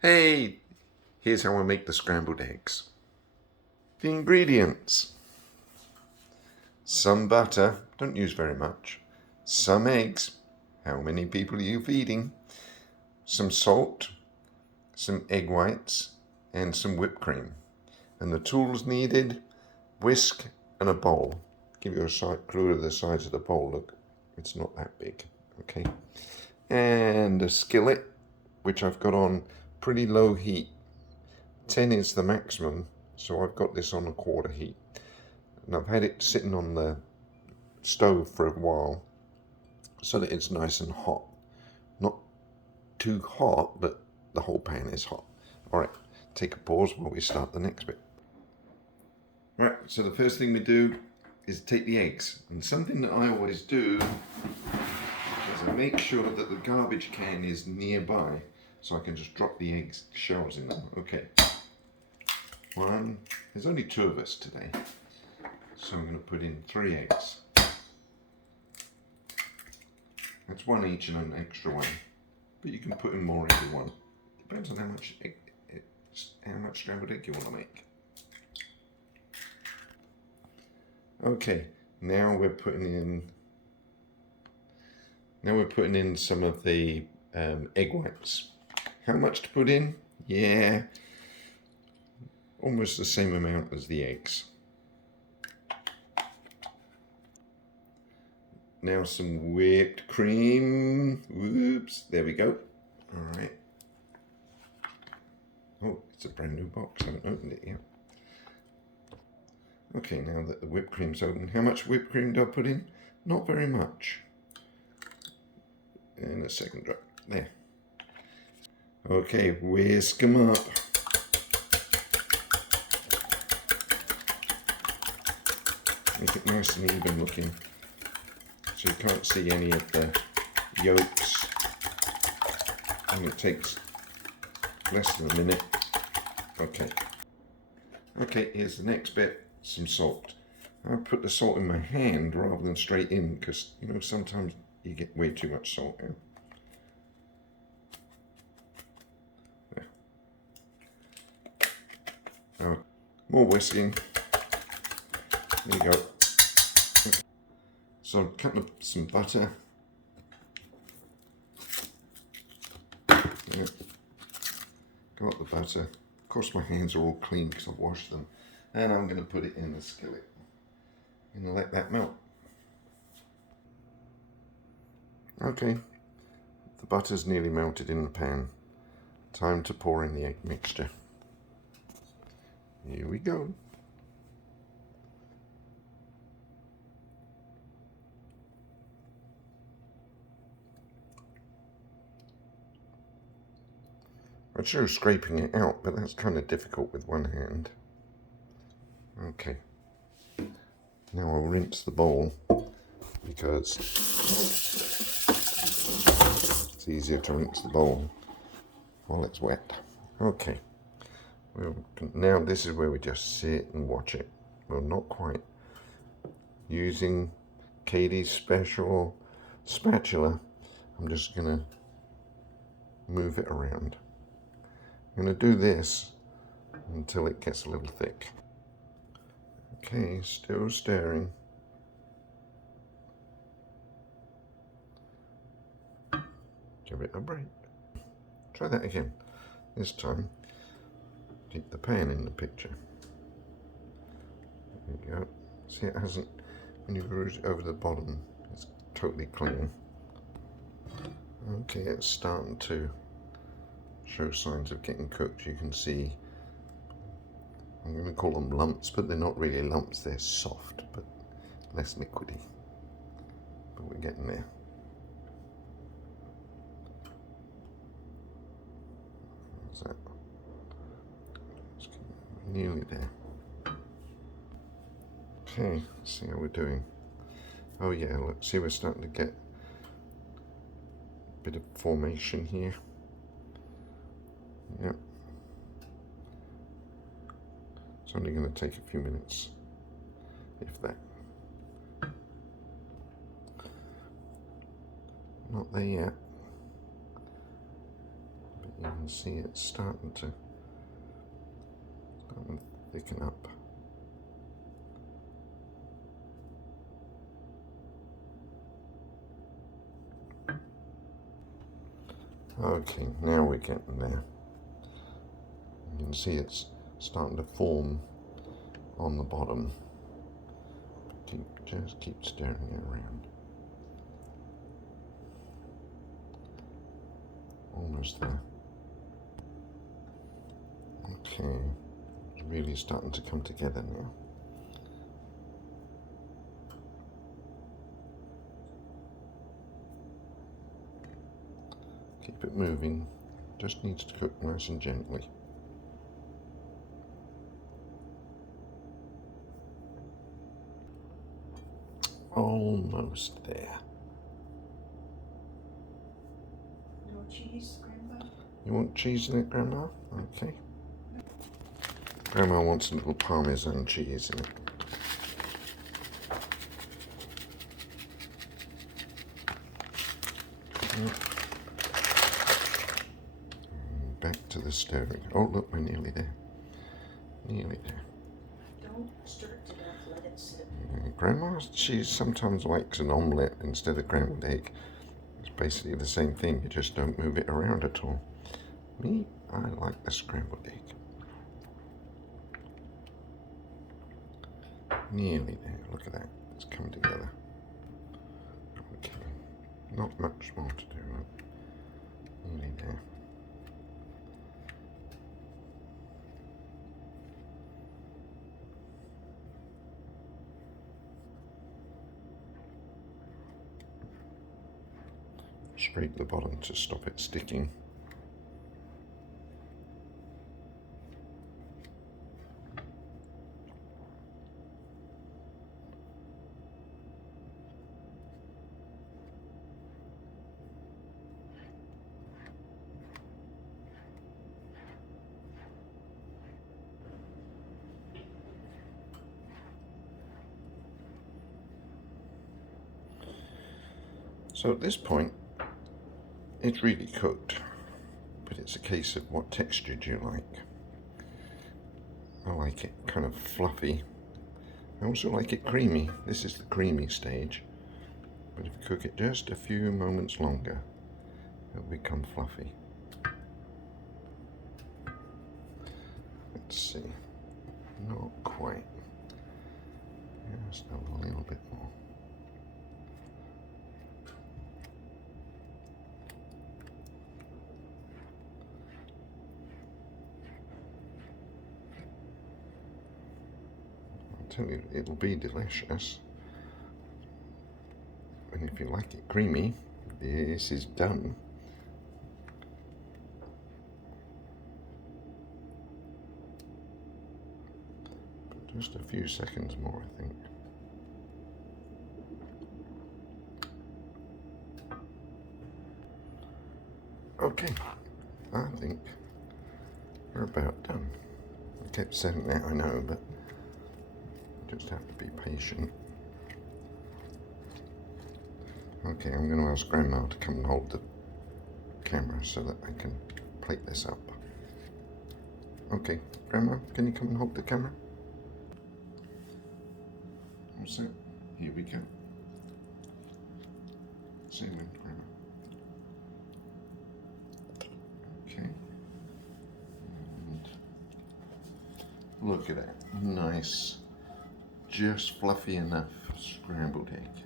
Hey, here's how I make the scrambled eggs. The ingredients: some butter, don't use very much, some eggs, how many people are you feeding, some salt, some egg whites, and some whipped cream. And the tools needed: whisk and a bowl. Give you a clue of the size of the bowl. Look, it's not that big. Okay. And a skillet, which I've got on pretty low heat. 10 is the maximum, so I've got this on a quarter heat. And I've had it sitting on the stove for a while so that it's nice and hot. Not too hot, but the whole pan is hot. All right, take a pause while we start the next bit. Right, so the first thing we do is take the eggs. And something that I always do is I make sure that the garbage can is nearby so I can just drop the eggs shells in them. Okay. There's only 2 of us today, so I'm going to put in 3 eggs. That's 1 each and an extra one, but you can put in more if you want. Depends on how much scrambled egg you want to make. Okay, now we're putting in some of the egg whites. How much to put in? Yeah, almost the same amount as the eggs. Now some whipped cream. Whoops, there we go. All right. Oh, it's a brand new box. I haven't opened it yet. Okay, now that the whipped cream's open, how much whipped cream do I put in? Not very much. And a second drop. There. Okay, whisk them up. Make it nice and even looking, so you can't see any of the yolks. And it takes less than a minute. Okay, here's the next bit, some salt. I put the salt in my hand rather than straight in because, you know, sometimes you get way too much salt in. There. Now, more whisking. There you go. Okay. So I'm cutting up some butter. Yeah. Got the butter. Of course my hands are all clean because I've washed them. And I'm going to put it in the skillet. And let that melt. Okay, the butter's nearly melted in the pan. Time to pour in the egg mixture. Here we go. I'd show scraping it out, but that's kind of difficult with one hand. Okay. Now I'll rinse the bowl because it's easier to rinse the bowl while it's wet. Okay. Well, now this is where we just sit and watch it. Well, not quite. Using Katie's special spatula, I'm just going to move it around. I'm going to do this until it gets a little thick. Okay, still stirring. Give it a break. Try that again. This time, keep the pan in the picture. There you go. See, it hasn't, when you rouge it over the bottom, it's totally clean. Okay, it's starting to show signs of getting cooked. You can see, I'm going to call them lumps, but they're not really lumps. They're soft, but less liquidy. But we're getting there. How's that? Nearly there. Okay, let's see how we're doing. Oh yeah, look, see, we're starting to get a bit of formation here. Yep. It's only going to take a few minutes, if that. Not there yet, but you can can see it's starting to thicken up. Okay, now we're getting there. You can see it's starting to form on the bottom. Just keep stirring it around. Almost there. Okay, it's really starting to come together now. Keep it moving, just needs to cook nice and gently. Almost there. No cheese, Grandma? You want cheese in it, Grandma? Okay. Grandma wants a little Parmesan cheese in it. Back to the stirring. Oh, look, we're nearly there. Nearly there. Don't stir it to death, let it sit. Grandma, she sometimes likes an omelette instead of scrambled egg. It's basically the same thing, you just don't move it around at all. Me, I like the scrambled egg. Nearly there, look at that, it's come together. Okay, not much more to do, right? Nearly there. Scrape the bottom to stop it sticking. So at this point, it's really cooked, but it's a case of what texture do you like. I like it kind of fluffy. I also like it creamy. This is the creamy stage, but if you cook it just a few moments longer, it'll become fluffy. Let's see, not quite, just a little bit more. Tell you, it'll be delicious. And if you like it creamy, this is done. But just a few seconds more, I think. Okay, I think we're about done. I kept saying that, I know, but just have to be patient. Okay, I'm going to ask Grandma to come and hold the camera so that I can plate this up. Okay, Grandma, can you come and hold the camera? All set. Here we go. Same in, Grandma. Okay. And look at that. Nice. Just fluffy enough scrambled egg.